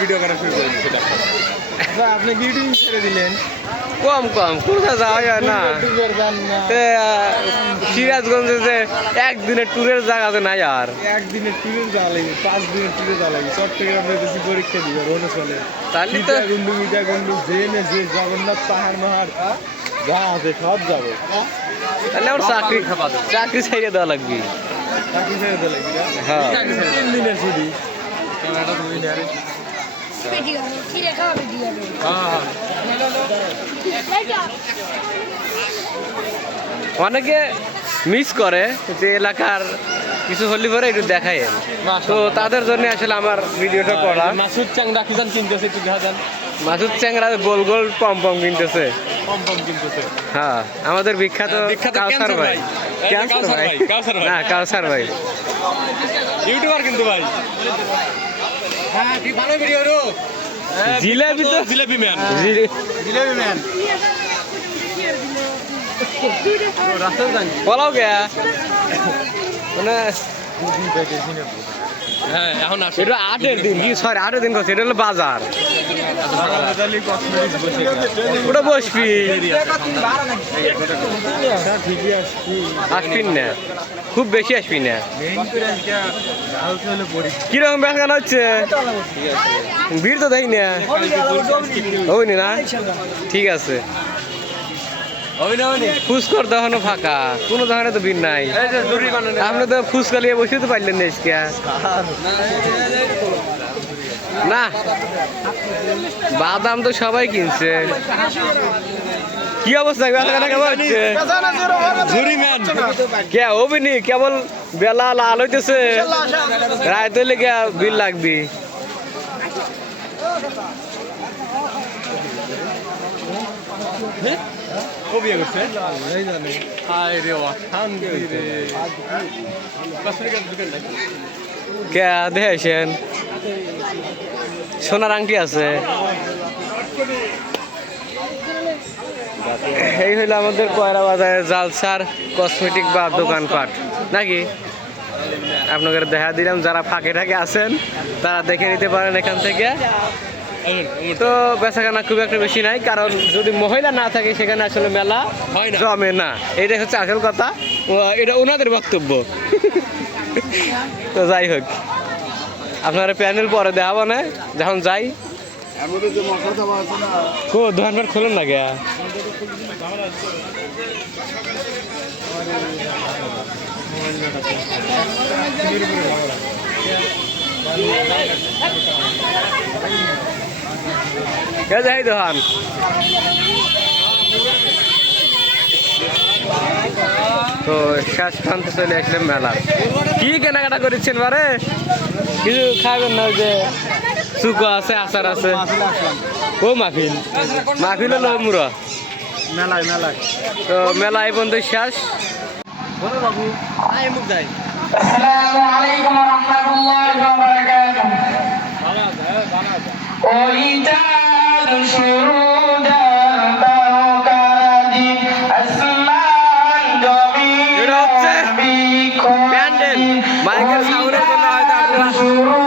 Video করা শুরু করে দিচ্ছে আপনি ছেড়ে দিলেন। কম কম কোথাও যাওয়া যায় না। সিরাজগঞ্জে যে একদিনের ট্যুরের জায়গা তো নাই আর। একদিনের ট্যুরে যাওয়া লাগবে পাঁচ দিনের ট্যুরে যাওয়া লাগবে। চট্টগ্রামে বেশি পরীক্ষা দিবে অরুণাচলে। তাহলে তো গুন্ডু মিটা গুন্ডু জেনে যে জগন্নাথ পাহাড় মাহাড় যা আছে সব যাব। তাহলে আমার চাকরি চাকরি ছাইড়ে দেওয়া লাগবে। চাকরি ছেড়ে দিলে হ্যাঁ। তিন দিনের ছুটি। ক্যামেরাটা তুমি অনেকে মিস করে যে এলাকার কিছু হলি পরে একটু দেখায়। তো তাদের জন্য আসলে আমার ভিডিওটা করা মাসুদ চাংরা কি জান কিনতেছে একটু দেখা যান মাসুদ চ্যাংরা গোল গোল পম পম কিনতেছে। হ্যাঁ আমাদের বিখ্যাত হ্যাঁ, কাউসার ভাই, কাউসার ভাই। না কাউসার ভাই। ইউটিউবার কিন্তু ভাই। হ্যাঁ কি ভালো ভিডিও রো জিলাপি তো জিলাপি ম্যান। জি- জিলেবি ম্যান। বলাও গে মানে এটা আটের দিন। কি সরি আটের দিন করছে, এটা বাজার। ওটা বসবি না। খুব বেশি আসবি না। কীরকম বেচা হচ্ছে? ভিড় তো দেয় না? ঠিক আছে। ফুসকর দহনো ফাঁকা। কোনো দোকানে তো ভিড় নাই। আপনি তো ফুচকা নিয়ে বসে তো পারলেন না আজকে। না বাদাম তো সবাই কিনছে। কি অবস্থা? কেনা কেমন হচ্ছে ঝুরি ম্যান। কে অভিনি? কেবল বেলা লাল হইতেছে। রাত হইলে কে বিল লাগবি। করছে হায় রে অশান্তি রে কে সোনার আংটি আছে এই হইল আমাদের কয়রা বাজারের জালসার কসমেটিক বা দোকানপাট। নাকি? আপনাদের দেখা দিলাম যারা ফাঁকে ঠাকে আছেন তারা দেখে নিতে পারেন এখান থেকে। তো বেচাকেনা খুব একটা বেশি নাই কারণ যদি মহিলা না থাকে সেখানে আসলে মেলা হয় না। জমে না। এটাই হচ্ছে আসল কথা। এটা ওনাদের বক্তব্য। তো যাই হোক আপনারা প্যানেল পরে দেখাবো না যখন যাই। কো দোকানপাট খুলুন না গে কে? যাই দোকান তো শেষ প্রান্তে চলে আসলাম মেলার কি কেনাকাটা করেছেন বারে? কিছু খাবেন না যে শুকো আছে আচার আছে। ও মাফিল। মাফিল হলো মুরা মেলায় মেলায়। তো মেলায় বন্ধু শেষ। বলো বাবু। আই মুখ যাই আসসালামু আলাইকুম ওয়া রাহমাতুল্লাহি ওয়া বারাকাতুহু। মাইকের সাউন্ডের জন্য হয়তো আপনারা